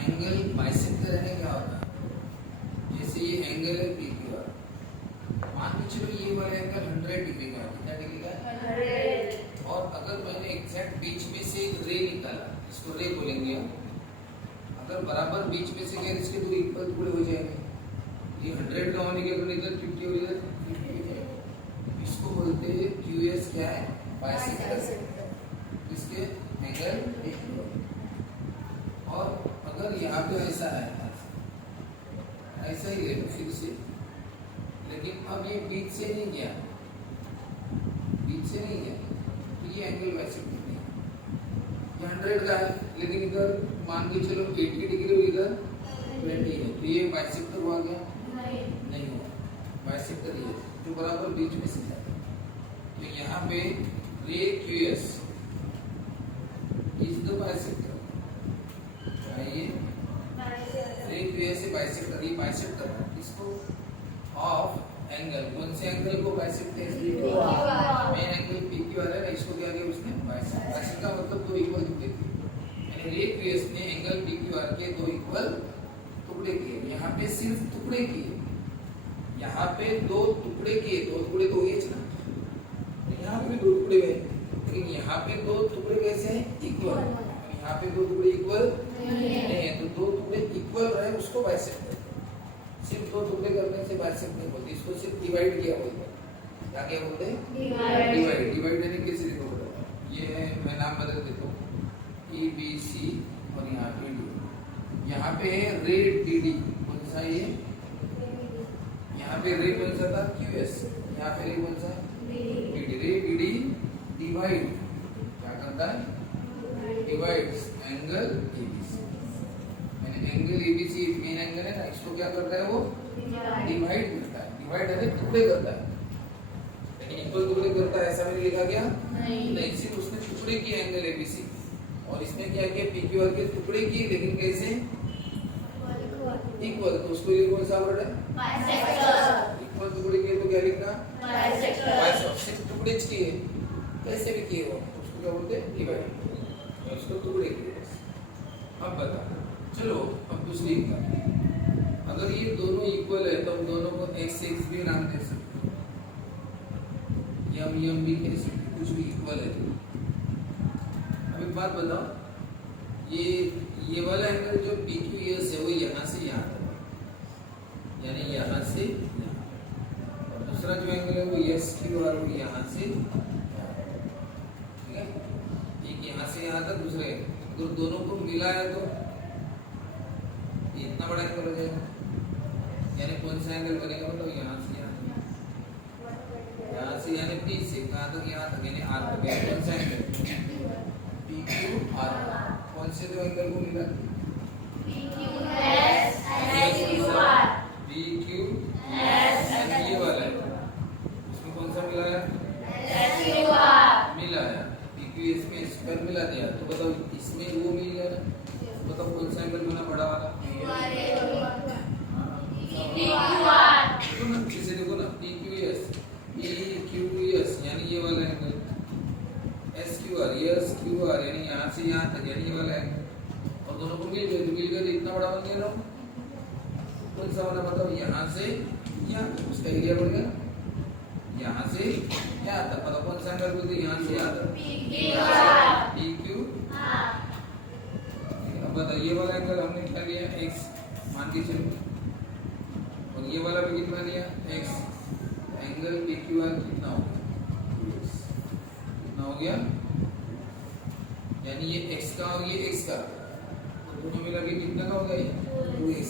Angle bisector है क्या होता है? जैसे ये एंगल है PQR, मान के चलो ये वाला एंगल 100 डिग्री का है, कितना डिग्री का है? 100। और अगर मैंने एग्जैक्ट बीच में से एक रे निकाला, इसको रे बोलेंगे हम, अगर बराबर बीच में से क्या इसके दो इक्वल टुकड़े हो जाएंगे, ये 100 का होने के बाद इधर 50 और इधर 50 हो जाएगा, इसको बोलते हैं QS क्या है? बाइसेक्टर। इसके एंगल PQR। और अगर यहाँ पे ऐसा है, ऐसा ही ले लो फिर से, लेकिन अब ये बीच से नहीं गया, बीच से नहीं गया, तो ये एंगल बाइसेक्टर नहीं है। ये 100 का है, लेकिन इधर मान के चलो 80 डिग्री और इधर 20 है, तो ये बाइसेक्टर हुआ गया? नहीं हुआ, बाइसेक्टर ये जो बराबर बीच में से जाता है। तो यहाँ पे रे QS इज द बाइसेक्टर, ये रे QS से बाइसेक्टर, ये बाइसेक्टर है इसको ऑफ एंगल, कौन से एंगल को बाइसेक्टर? मेन एंगल PQR है ना, इसको क्या किया उसने? बाइसेक्ट। बाइसेक्ट का मतलब दो इक्वल टुकड़े किए, यानी रे QS ने एंगल PQR के दो इक्वल टुकड़े किए। यहाँ पे सिर्फ टुकड़े किए, यहाँ पे दो टुकड़े किए, दो टुकड़े तो ये ना, यहाँ पे दो टुकड़े हुए, लेकिन यहाँ पे दो टुकड़े कैसे हैं? इक्वल। यहाँ पे दो टुकड़े इक्वल नहीं है, तो दो टुकड़े इक्वल रहे उसको बाइसेक्टर। सिर्फ दो टुकड़े करने से बाइसेक्ट नहीं बोलते, इसको सिर्फ डिवाइड किया बोलते हैं। क्या क्या बोलते हैं? डिवाइड। डिवाइड यानी कैसे देखो, ये मैं नाम बदल देता हूँ, EBC और यहाँ पे D, यहाँ पे है रे DD, कौन सा ये? यहाँ पे रे कौन सा था? QS, यहाँ पे रे कौन सा? DD। रे DD डिवाइड क्या करता है? Divides angle ABC। मैंने एंगल ABC मेन एंगल है ना, इसको क्या करता है? वो डिवाइड करता है। डिवाइड यानी टुकड़े करता है, लेकिन इक्वल टुकड़े करता है ऐसा मैंने लिखा क्या? नहीं, सिर्फ उसने टुकड़े किए एंगल ABC, और इसने क्या किया? PQR के टुकड़े किए, लेकिन कैसे? इक्वल। तो उसको ये कौन सा वर्ड है? बाइसेक्टर। इक्वल टुकड़े किए तो क्या लिखना? बाइसेक्टर। सिर्फ टुकड़े किए, कैसे भी किए वो, उसको क्या बोलते हैं? डिवाइड। उसको टुकड़े किए। अब बता, चलो अब दूसरी बात, अगर ये दोनों इक्वल है तो हम दोनों को x से x भी नाम दे सकते हैं, यम भी कह सकते, कुछ भी इक्वल है। अब एक बात बताओ, ये वाला एंगल जो PQS है वो यहाँ से यहाँ तक, यानी यहाँ से यहाँ, और दूसरा जो एंगल है वो SQR वो यहाँ से यहाँ, ठीक है? एक यहाँ से यहाँ तक, दूसरे अगर दोनों को मिला है तो ये इतना बड़ा एंगल हो जाएगा, यानी कौन सा एंगल बनेगा? मतलब यहाँ से यहाँ तक, यहाँ से यानी P से कहाँ तक? यहाँ तक, यानी R तक। कौन सा एंगल? PQR। कौन से दो एंगल को मिला? PQS ये वाला है, इसमें कौन सा मिला है? मिला है, PQS में स्क्वायर मिला दिया, तो बताओ इसमें वो मिल गया ना, बताओ कौन सा एंगल बना बड़ा वाला? इसे देखो ना, PQS यानी ये वाला एंगल, SQR यानी यहाँ से यहाँ तक, यानी ये वाला एंगल, और दोनों को मिल गए, तो मिल गए तो इतना बड़ा बन गया ना। कौन सा वाला बताओ? यहाँ से यहाँ तक, उसका एरिया बढ़ गया, यहाँ से यहाँ तक, बताओ कौन सा एंगल बोलते हैं? यहाँ से यहाँ तक, PQ। अब बताओ ये वाला एंगल हमने क्या लिया? X मान के चलो, और ये वाला भी कितना लिया? X। एंगल PQR कितना हो गया? कितना हो गया? यानी ये x का और ये x का, तो दोनों मिला के कितना का होगा? 2x।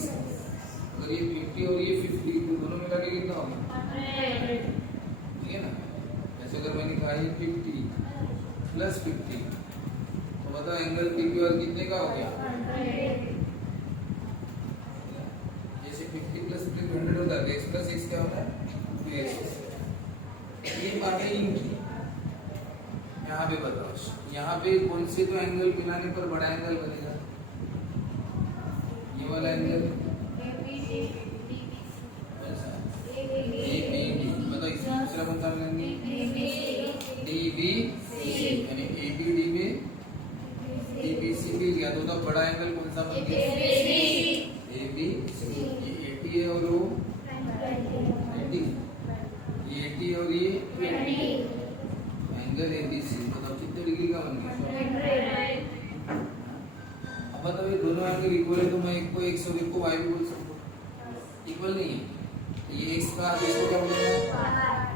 अगर ये 50 और ये 50, तो दोनों मिला के कितना होगा? 100। ठीक है ना? ऐसे अगर मैंने कहा ये 50 प्लस 50, तो बताओ एंगल PQR कितने का हो गया? 100। जैसे 50 प्लस 100 होता है, x प्लस x क्या होता है? 2x। ये बातें इनकी। यहाँ पे बताओ, यहाँ पे कौन से तो एंगल मिलाने पर बड़ा एंगल बनेगा? ये वाला एंगल ABD, बताओ इसमें दूसरा कौन सा मिलेंगे? DBC, यानी ABD में DBC मिल गया, तो बड़ा एंगल कौन सा बन गया? 90, ये 80 और ये 20। एंगल एबीसी मतलब कितने डिग्री का बन गया? अब बताओ ये दोनों एंगल इक्वल है तो मैं एक को x और एक को y भी बोल सकता हूँ। इक्वल नहीं है तो ये x का इसको क्या बोलेगा?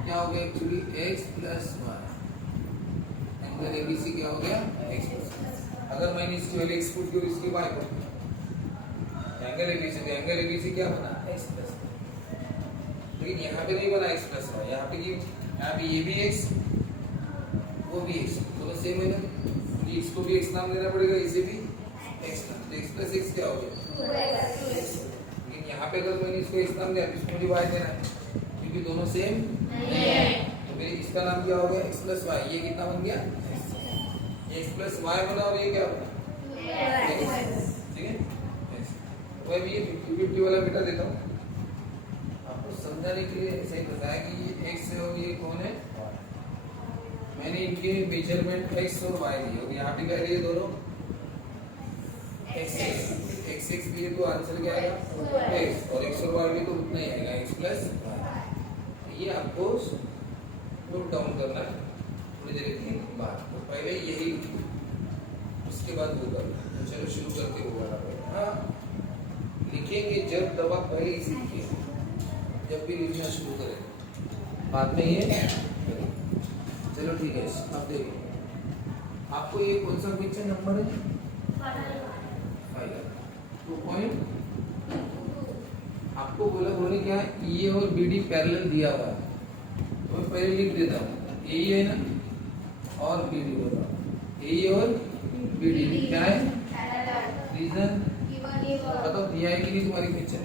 क्या हो गया actually? x plus y। Angle ABC क्या हो गया? x plus y। अगर मैंने इसकी वैल्यू x पुट की और इसकी y पुट की, एंगल एबीसी क्या बना? x plus y। लेकिन यहाँ पे नहीं बना x प्लस y, यहाँ पे ये भी x वो भी x, दोनों सेम है ना, इसको भी x नाम देना पड़ेगा, इसे भी x नाम, तो x प्लस x क्या हो गया? लेकिन यहाँ पे अगर मैंने इसको x नाम दिया तो इसको भी y देना है क्योंकि दोनों सेम नहीं है, तो मेरे इसका नाम क्या हो गया? x plus y। ये कितना बन गया? x प्लस y बना और ये क्या बना? ठीक है, वह भी ये 50-50 वाला बेटा देता हूँ आपको समझाने के लिए। सही बताया कि ये x है और ये कौन है? मैंने इनके मेजरमेंट x और y दिए और यहाँ पे क्या दिए? दोनों x दिए तो आंसर क्या आएगा? x, और x और y भी तो उतना ही आएगा, x प्लस y। ये आपको नोट डाउन करना है थोड़ी देर के बाद। तो पहले यही उसके बाद वो करना। तो चलो शुरू करते हुए हाँ लिखेंगे जब दवा पहले ही सीखिए, जब भी लिखना शुरू करें बाद में ये। चलो ठीक है, अब देखो आपको ये कौन सा क्वेश्चन नंबर है? 2.2। आपको बोला बोले क्या है? ए और बी डी पैरेलल दिया हुआ है तो मैं पहले लिख देता हूँ ए है ना और बी डी होगा। ए और बी डी क्या है? रीजन बताओ, दिया है कि नहीं तुम्हारी क्वेश्चन?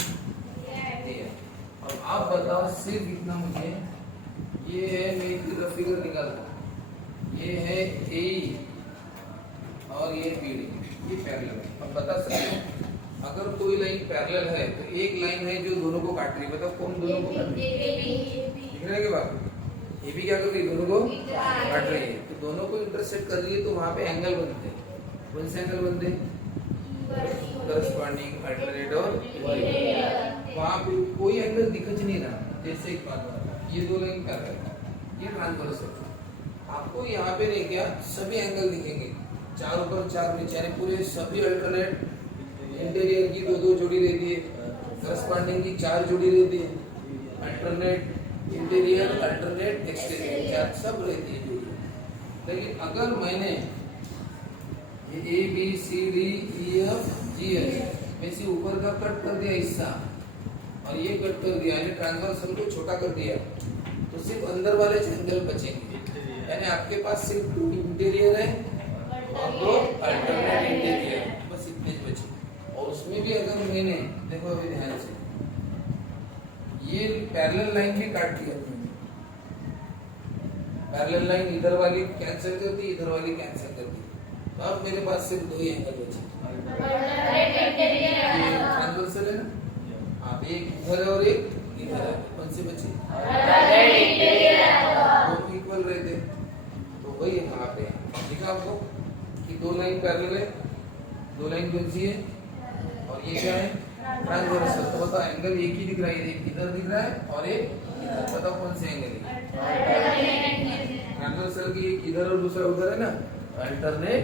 और आप बताओ सिर्फ इतना मुझे, ये है मैं एक फिगर निकालता हूँ, ये है ए और ये बी डी, ये पैरेलल है। अब बता सकते हो अगर कोई लाइन पैरेलल है तो एक लाइन है जो दोनों को काट रही है, बताओ कौन दोनों को काट रही है? दिख रहा है क्या बात? ये भी क्या कर रही है? दोनों को काट रही है, तो दोनों को इंटरसेक्ट कर रही है तो वहां पे एंगल बनते हैं। कौन से एंगल बनते हैं? करस्पॉन्डिंग, अल्टरनेट और वहां पे कोई एंगल दिख नहीं रहा। जैसे एक बात बता, ये दो लाइन पैरेलल है, ये ट्रांसवर्स है। आपको यहाँ पे नहीं क्या सभी एंगल दिखेंगे, चार ऊपर चार नीचे, यानी पूरे सभी अल्टरनेट। इंटीरियर की दो जोड़ी रहती है, करस्पॉन्डिंग की 4 जोड़ी रहती है, अल्टरनेट इंटीरियर, अल्टरनेट एक्सटीरियर, 4 सब रहती है जोड़ी। लेकिन अगर मैंने ये A B C D E F G H में से ऊपर का कट कर दिया हिस्सा और ये कट कर दिया, यानी ट्रांसवर्सल को छोटा कर दिया, तो सिर्फ अंदर वाले एंगल बचेंगे। यानी आपके पास सिर्फ 2 इंटीरियर है और 2 अल्टरनेट इंटीरियर, बस इतने बचे। और उसमें भी अगर मैंने देखो अभी ध्यान से ये पैरेलल लाइन भी काट दिया, पैरेलल लाइन इधर वाली कैंसिल कर दी, इधर वाली कैंसिल कर दी, तो अब मेरे पास सिर्फ 2 ही एंगल बचे। ट्रांसवर्सल है ना, आप एक इधर और एक इधर है, कौन से बचे? दोनों इक्वल रहते, तो वही यहाँ पे दिखा आपको कि 2 लाइन पैरेलल है, 2 लाइन कौन सी है और ये क्या है? ट्रांसवर्सल। तो बताओ एंगल एक ही दिख रहा है, एक इधर दिख रहा है और एक इधर, बताओ कौन से एंगल है? ट्रांसवर्सल की एक इधर और दूसरा उधर है ना, अल्टरनेट।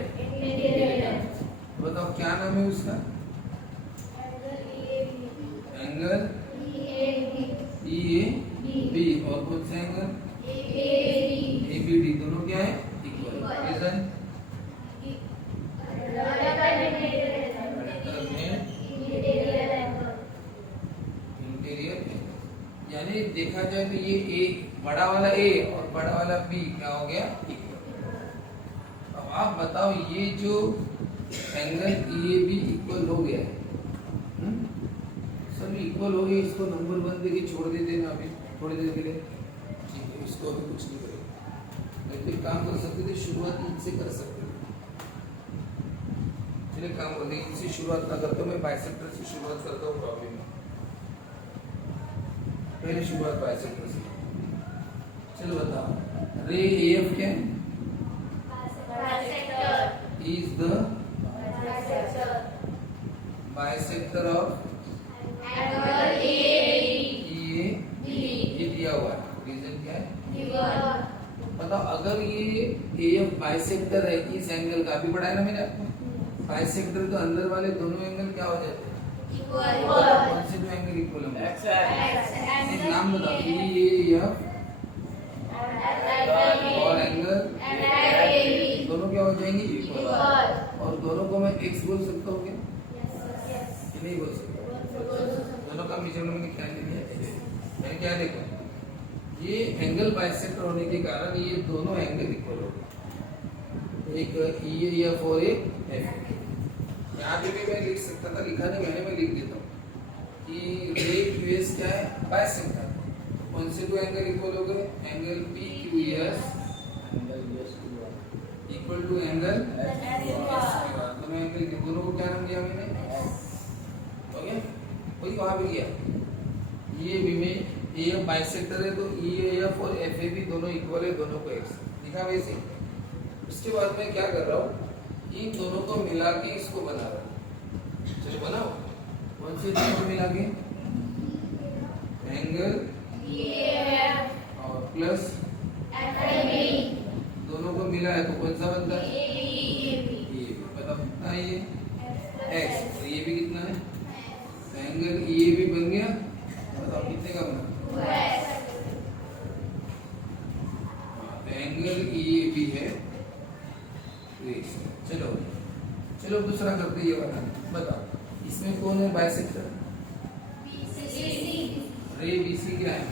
बताओ क्या नाम है उसका? एंगल ई ए बी, और कौन सा एंगल? ए बी डी, दोनों क्या है? इक्वल। रीजन इंटीरियर, यानी देखा जाए तो ये ए बड़ा वाला ए और बड़ा वाला बी क्या हो गया? इक्वल। अब आप बताओ ये जो angle E A B equal हो गया है, सभी इक्वल हो गए, इसको नंबर 1 देके छोड़ देते ना अभी थोड़ी देर के लिए, ठीक है, इसको अभी कुछ नहीं करेंगे। नहीं तो काम कर सकते थे, शुरुआत इनसे कर सकते थे। चलिए काम करते हैं, इनसे शुरुआत ना करते, मैं बाइसेक्टर से शुरुआत करता हूँ प्रॉब्लम में। पहले शुरुआत बाइसेक्टर से। चलो बताओ रे एफ क्या है? इज द बाइसेक्टर ऑफ हुआ है, रीजन क्या है? बताओ अगर ये AF बाइसेक्टर है इस एंगल का, अभी पढ़ाया ना मैंने आपको, बाइसेक्टर तो अंदर वाले दोनों एंगल क्या हो जाते हैं? कौन से दो एंगल इक्वल होंगे? एक नाम बताओ, EAF और एंगल दोनों क्या हो जाएंगे? इक्वल। और दोनों को मैं x बोल सकता हूँ क्या? नहीं बोल सकता, दोनों का मेजरमेंट में क्या नहीं है। मैंने क्या देखा, ये एंगल बाइसेक्टर होने के कारण ये दोनों एंगल इक्वल हो गए, एक EAF और एक F। यहाँ पे भी मैं लिख सकता था, लिखा नहीं मैंने, मैं लिख देता हूँ कि रे QS क्या है? बाइसेक्टर। कौन से दो एंगल इक्वल हो गए? Angle PQS equal to angle दोनों एंगल के दोनों को क्या नाम दिया मैंने? हो गया, वही वहां पे गया। ये भी में AF बाइसेक्टर है तो EAF और FAB दोनों इक्वल है, दोनों को x लिखा वैसे। उसके बाद मैं क्या कर रहा हूँ, इन दोनों को मिला के इसको बना रहा हूँ। चलो बनाओ, कौन से दोनों को मिला के? एंगल और प्लस दोनों को मिला है तो कौन सा बनता है? ये बताओ कितना है ये? x। और ये भी कितना है? एंगल EAB बन गया, बताओ कितने का बना? एंगल EAB है 2x। चलो चलो दूसरा करते, ये वाला बताओ, इसमें कौन है बाइसेक्टर? रे BC क्या है?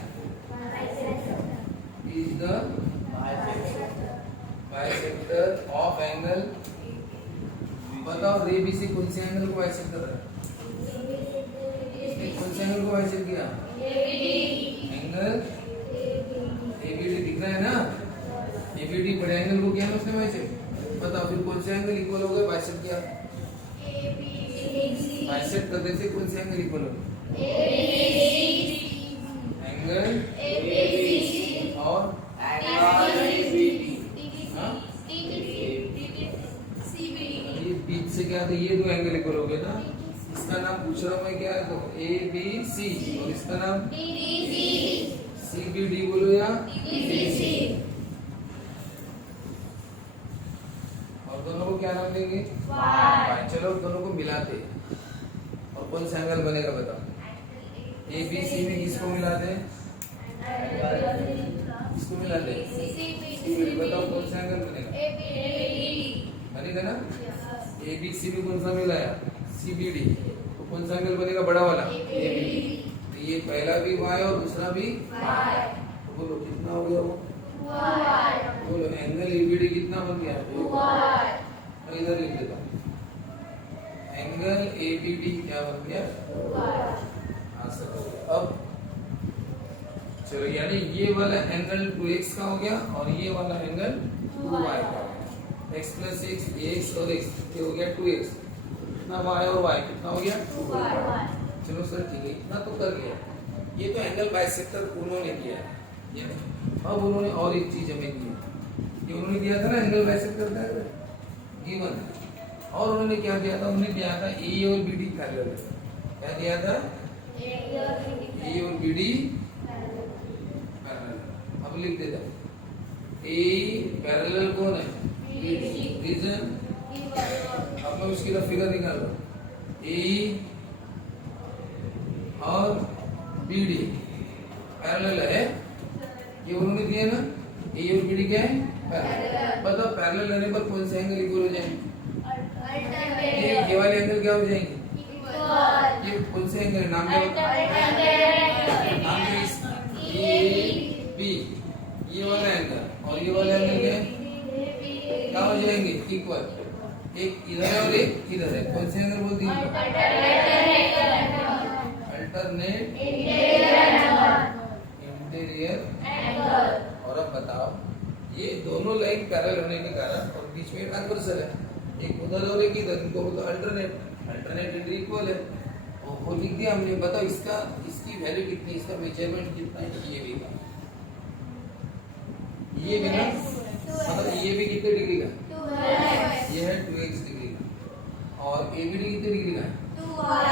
Is the bisector of angle. बताओ रे BC कौन से एंगल को बाइसेक्ट कर रहा है? इसने कौन से एंगल को बाइसेक्ट किया? एंगल ABD दिख रहा है ना? ABD बड़े एंगल को किया ना उसने बाइसेक्ट। बताओ फिर कौन से एंगल इक्वल हो गए? बाइसेक्ट किया, बाइसेक्ट करने से कौन से एंगल इक्वल हो गए? एंगल और बीच से क्या था? ये दो एंगल इक्वल हो गए ना। इसका नाम पूछ रहा हूँ मैं, क्या है? तो ABC और इसका नाम CBD बोलो या DBC। और दोनों को क्या नाम देंगे? Y। चलो दोनों को मिलाते और कौन सा एंगल बनेगा बताओ? ABC में किसको मिलाते हैं? किसको मिलाते हैं? CBD। बताओ कौन सा एंगल बनेगा? बनेगा ना? ABC में कौन सा मिलाया? CBD। तो कौन सा एंगल बनेगा? बड़ा वाला ABD। तो ये पहला भी Y और दूसरा भी Y। तो बोलो कितना हो गया वो? Y। बोलो एंगल ABD कितना बन गया? Y। मैं इधर लिख देता हूँ, एंगल ABD क्या बन गया? Y। अब चलो, यानी ये वाला एंगल 2x का हो गया और ये वाला एंगल 2y का हो गया। x प्लस x, x और x ये हो गया 2x। कितना y और y कितना हो गया? 2y। चलो सर ठीक है, इतना तो कर लिया। ये तो एंगल बाइसेक्टर उन्होंने किया है। ये अब उन्होंने और एक चीज हमें दी, ये उन्होंने दिया था ना एंगल बाइसेक्टर का गिवन, और उन्होंने क्या दिया था? उन्होंने दिया था ए और BD पैरेलल। क्या दिया था? ए और BD पैरेलल। अब लिख देता हूँ, ए पैरेलल कौन है? रीजन। अब मैं उसकी फिगर निकाल रहा हूँ, ए और BD पैरेलल है, ये उन्होंने दिया ना। ए और BD क्या है? पैरेलल। बताओ पैरेलल रहने पर कौन से एंगल इक्वल हो जाएंगे? ये वाले एंगल क्या हो जाएंगे? ये कौन से एंगल? नाम क्या? नाम AB। ये वाला एंगल और ये वाला एंगल क्या हो जाएंगे? इक्वल। एक इधर और एक इधर है, कौन से एंगल बोलते हैं? Alternate interior angle. और अब बताओ, ये दोनों लाइन पैरेलल होने के कारण और बीच में ट्रांसवर्सल है, एक उधर और एक इधर, इनको बोलते अल्टरनेट। अल्टरनेट इंटीरियर इक्वल है, और वो लिख दिया हमने। बताओ इसका, इसकी वैल्यू कितनी, इसका मेजरमेंट कितना है? ये भी ना, मतलब ये भी कितने डिग्री का? ये है 2x डिग्री का, और ABD कितने डिग्री का है? 2y।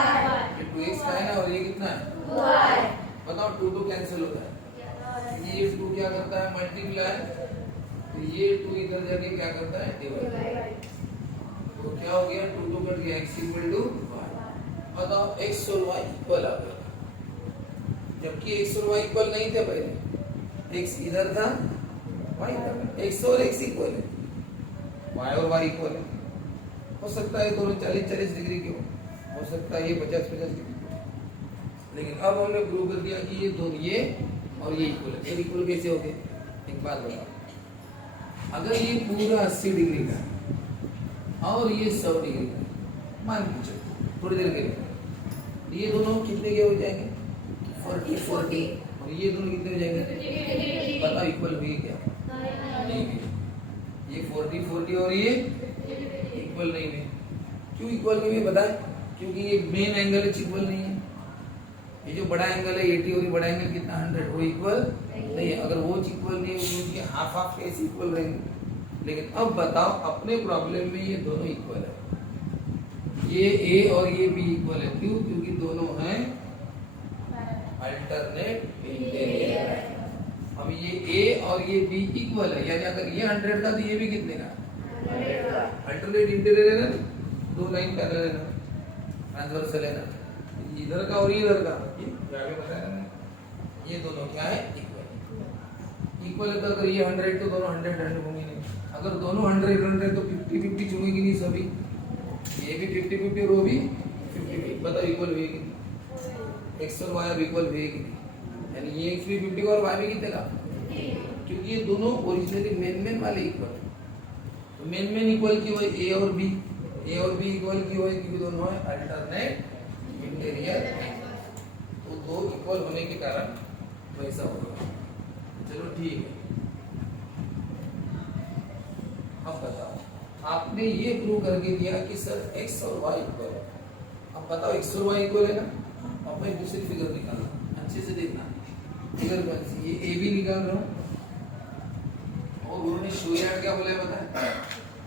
ये 2x का है ना, और ये कितना है? 2y। बताओ 2 कैंसिल होता है, ये 2 क्या करता है मल्टीप्लाई, तो ये 2 इधर जाके क्या करता है डिवाइड, तो क्या हो गया 2 2 कट गया x इक्वल टू y। बताओ x और y इक्वल आ गया, जबकि x और y इक्वल नहीं थे पहले, x इधर था y इधर, x और x इक्वल है, y और y इक्वल है। हो सकता है दोनों 40 40 डिग्री के हो सकता है ये 50 50 डिग्री के, लेकिन अब हमने प्रूव कर दिया कि ये दोनों ये और ये इक्वल है। इक्वल कैसे हो गए? एक बात बताओ, अगर ये पूरा 80 डिग्री का है और ये 100 डिग्री का है, मान के चलो थोड़ी देर के लिए, ये दोनों कितने के हो जाएंगे 40 40, और ये दोनों कितने हो जाएंगे? बताओ इक्वल हुई क्या? नहीं हुई। ये 40 40 और ये इक्वल नहीं हुए। क्यों इक्वल नहीं हुए बताएं? क्योंकि ये मेन एंगल इक्वल नहीं है। ये जो बड़ा एंगल है 80 और ये बड़ा एंगल कितना 100, वो इक्वल नहीं है। अगर वो इक्वल नहीं है तो हाफ हाफ कैसे इक्वल रहेंगे? लेकिन अब बताओ अपने प्रॉब्लम में ये दोनों इक्वल है, ये ए और ये बी इक्वल है। क्यों? क्योंकि दोनों हैं अल्टरनेट इंटीरियर। अब ये ए और ये बी इक्वल है, यानी अगर ये 100 था तो ये भी कितने का? अल्टरनेट इंटीरियर है ना, दो लाइन पैरेलल है ना, ट्रांसवर्सल है ना, इधर का और इधर का, ये आगे बताया ना, ये दोनों क्या है? इक्वल। इक्वल है तो अगर ये 100 तो दोनों 100 100 होंगे नहीं। अगर दोनों 100 100 तो 50 50 चुनेंगे नहीं सभी, ये भी 50 50 और वो भी 50 50। बताओ इक्वल हुए कि नहीं? x और y अब इक्वल हुए कि नहीं? यानी ये x भी 50 और y भी कितने का? क्योंकि ये दोनों ओरिजिनली मेन वाले इक्वल, तो मेन इक्वल की हुए a और b, इक्वल की हुए क्योंकि दोनों है अल्टरनेट इंटीरियर, तो दो इक्वल होने के कारण वैसा होगा। चलो ठीक है। अब बताओ, आपने ये प्रूव करके दिया कि सर x और y इक्वल है। अब बताओ x और y इक्वल है ना, अब मैं दूसरी फिगर निकालना, अच्छे से देखना। फिगर कौन सी? ये a b निकाल रहा हूँ, और उन्होंने शोयार्ड क्या बोला है पता है?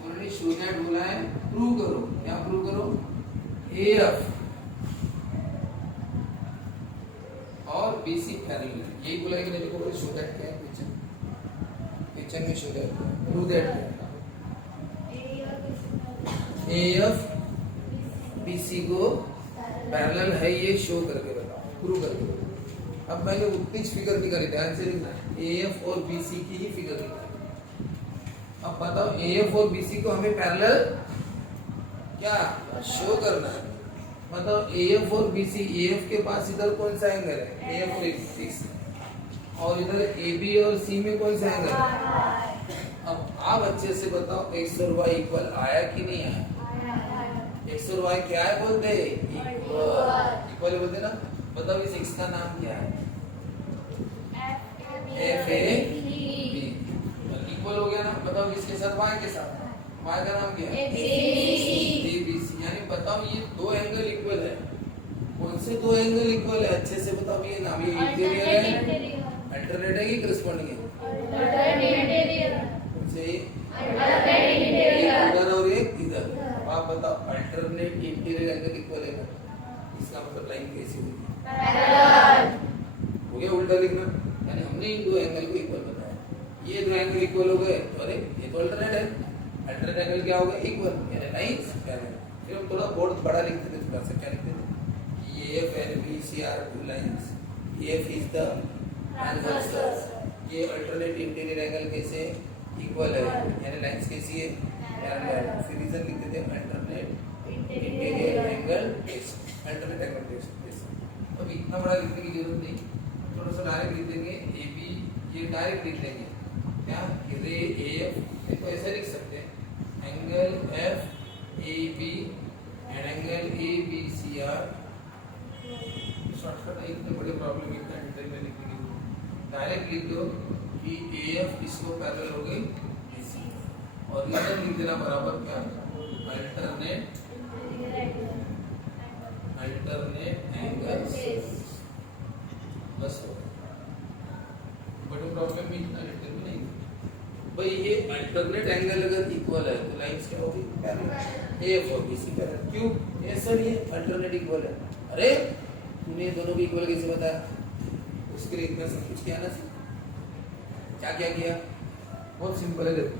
उन्होंने शोयार्ड बोला है प्रूव करो। क्या प्रूव करो? AF और BC पैरेलल। यही बोला है कि नहीं? देखो शो दैट क्या है क्वेश्चन में, show that prove that AF BC को पैरेलल है, ये शो करके बताओ, प्रूव करके बताओ। अब मैंने उतनी फिगर निकाली, ध्यान से लिखना, AF और BC की ही फिगर निकाली। अब बताओ AF और BC को हमें पैरेलल क्या शो करना है? बताओ AF और BC, AF के पास इधर कौन सा एंगल है? AF और ABC, और इधर AB और C में कौन सा एंगल है? अब आप अच्छे से बताओ x और y इक्वल आया कि नहीं आया? x और y क्या है बोलते हैं? इक्वल बोलते ना। बताओ इस x का नाम क्या है? FAB। इक्वल हो गया ना। बताओ किसके साथ? y के साथ। y का नाम क्या है? ABC। यानी बताओ ये दो एंगल इक्वल है। कौन से दो एंगल इक्वल है? अच्छे से बताओ। ये नाम, ये इंटीरियर है, अल्टरनेट है कि करस्पॉन्डिंग है? इधर और एक इधर। आप बताओ अल्टरनेट इंटीरियर एंगल इक्वल है ना, इसका मतलब लाइन कैसी होगी? हो गया उल्टा लिखना। यानी हमने इन दो एंगल को इक्वल बताया, ये दो एंगल इक्वल हो गए, अरे ये तो अल्टरनेट है, अल्टरनेट एंगल क्या होगा? इक्वल, यानी लाइंस पैरेलल। फिर हम थोड़ा बोर्ड बड़ा लिखते थे, थोड़ा सा क्या लिखते थे? AF and BC are two lines, AF is the transversal, ये अल्टरनेट इंटीरियर एंगल कैसे इक्वल है, यानी लाइंस कैसी है? पैरेलल। फिर रीजन लिखते थे अल्टरनेट इंटीरियर एंगल कैसे, अल्टरनेट एंगल कैसे। अब इतना बड़ा लिखने की जरूरत नहीं, थोड़ा सा डायरेक्ट लिख देंगे AB, ये डायरेक्ट लिख देंगे क्या? रे AF, इसको ऐसे लिख सकते हैं, angle FAB and angle ABC are. Shortcut है, इतने बड़े प्रॉब्लम इतना डिटेल में लिखने की, डायरेक्ट लिख दो कि AF इसको पैरेलल हो गई BC, और रीजन लिख देना बराबर क्या? अल्टरनेट एंगल, बस हो गया। बड़े प्रॉब्लम में इतना डिटेल में नहीं। भाई ये अल्टरनेट एंगल अगर इक्वल है तो लाइंस क्या होगी? पैरेलल। AF और BC पैरेलल। क्यों? ये सर ये अल्टरनेट इक्वल है। अरे तूने दोनों भी इक्वल कैसे बताया? उसके लिए इतना सब कुछ क्या ना क्या क्या किया? बहुत सिंपल है, देखो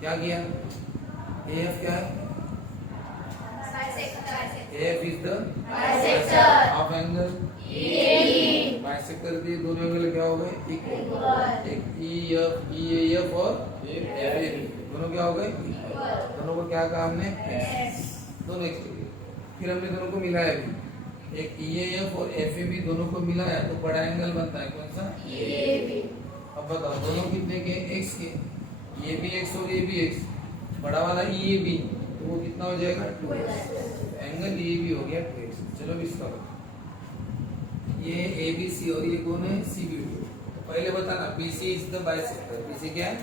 क्या किया? AF क्या है? AF is the bisector of angle EAB। Bisector के दोनों एंगल क्या हो गए? इक्वल। एक EAF और FAB दोनों क्या हो गए? दोनों को क्या कहा हमने? दोनों एक। फिर हमने दोनों को मिलाया भी, एक EAF और FAB दोनों को मिलाया तो बड़ा एंगल बनता है कौन सा? EAB। अब बताओ दोनों कितने के? x के, ये भी x और ये भी x, बड़ा वाला EAB तो वो कितना हो जाएगा? 2x। एंगल EAB हो गया 2x। चलो इसका ये ABC और ये कौन है? CBD। तो पहले बताना BC is the bisector. BC क्या है?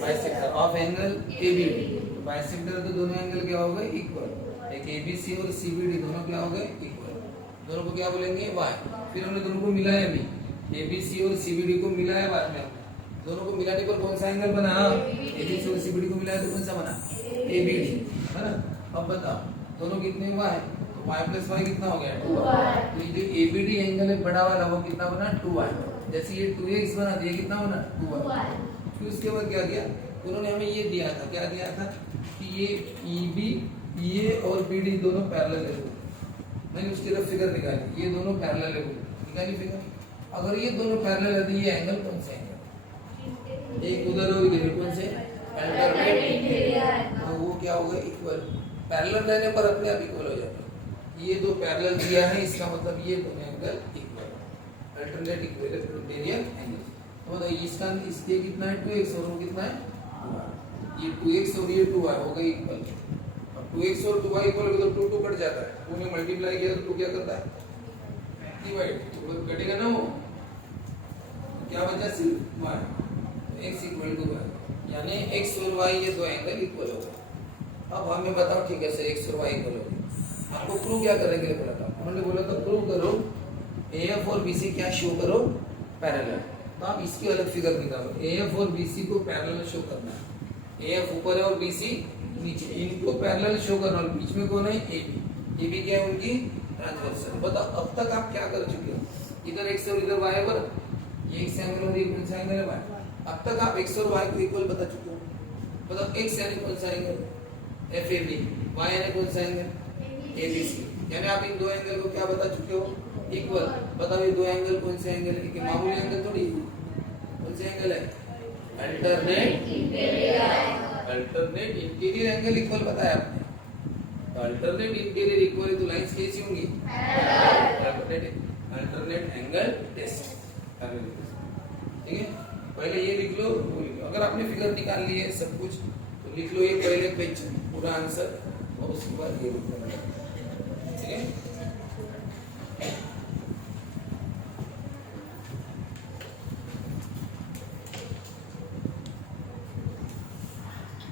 Bisector of angle ABD। तो बाइसेक्टर तो दोनों एंगल क्या हो गए? इक्वल। एक ABC और CBD दोनों क्या हो गए? इक्वल। दोनों को क्या बोलेंगे? Y। फिर हमने दोनों को मिलाया भी, ABC और CBD को मिलाया बाद में, दोनों को मिलाने पर कौन सा एंगल बना? ABC और CBD को मिलाया तो कौन सा बना? ABD, है ना? अब बताओ दोनों कितने हुआ है? तो y प्लस y कितना हो गया? 2y। तो ये जो ABD एंगल है बड़ा वाला वो कितना बना? 2y। जैसे ये 2x बना, ये कितना बना? 2y। फिर उसके बाद क्या किया? उन्होंने हमें ये दिया था, क्या दिया था कि ये EB, EA और BD दोनों पैरेलल है। मैंने उसकी तरफ फिगर निकाली, ये दोनों पैरेलल है, निकाली फिगर। अगर ये दोनों पैरेलल है तो ये एंगल कौन सा एंगल? एक उधर और इधर, कौन से? Alternate interior. तो वो क्या होगा? इक्वल। पैरेलल रहने पर अपने आप इक्वल हो जाता है। ये दो पैरेलल दिया है, इसका मतलब ये दोनों angle equal, alternate equal interior angle. तो बताइए इसका, इसके कितना है? 2x और वो कितना है? 2y। ये 2x और ये 2y हो गए इक्वल। अब 2x और 2y इक्वल हो तो 2 2 कट जाता है, 2 ने मल्टीप्लाई किया तो 2 क्या करता है? डिवाइड। तो कटेगा ना वो, क्या बचा? सिर्फ y। x equal to y, यानी x और y ये दो एंगल इक्वल हो गए। अब हमें बताओ ठीक है सर x और y इक्वल हो गए, आपको प्रूव क्या करने के लिए बोला था? उन्होंने बोला था प्रूव करो AF और BC क्या शो करो? पैरेलल। तो आप इसकी अलग फिगर निकालो, AF और BC को पैरेलल शो करना है। AF ऊपर है और BC नीचे, इनको पैरेलल शो करना। और बीच में कौन है? AB क्या है उनकी? ट्रांसवर्सल। बताओ अब तक आप क्या कर चुके हो? इधर x और इधर y पर, ये x एंगल और ये कौन सा एंगल है? y। अब तक आप x और y को इक्वल बता चुके हो। बताओ x यानी कौन सा एंगल? FAB। y यानी कौन सा एंगल? ABC। यानी आप इन दो एंगल को क्या बता चुके हो? इक्वल। बताओ ये दो एंगल कौन से एंगल है? कि मामूली एंगल थोड़ी, कौन से एंगल है? Alternate interior. Alternate interior angle equal बताया आपने। तो अल्टरनेट इंटीरियर इक्वल है तो लाइंस कैसी होंगी? Alternate angle test. ठीक है, पहले ये लिख लो, वो लिख लो। अगर आपने फिगर निकाल ली है सब कुछ तो लिख लो ये पहले पेज पूरा आंसर और उसके बाद ये लिख लो। ठीक है।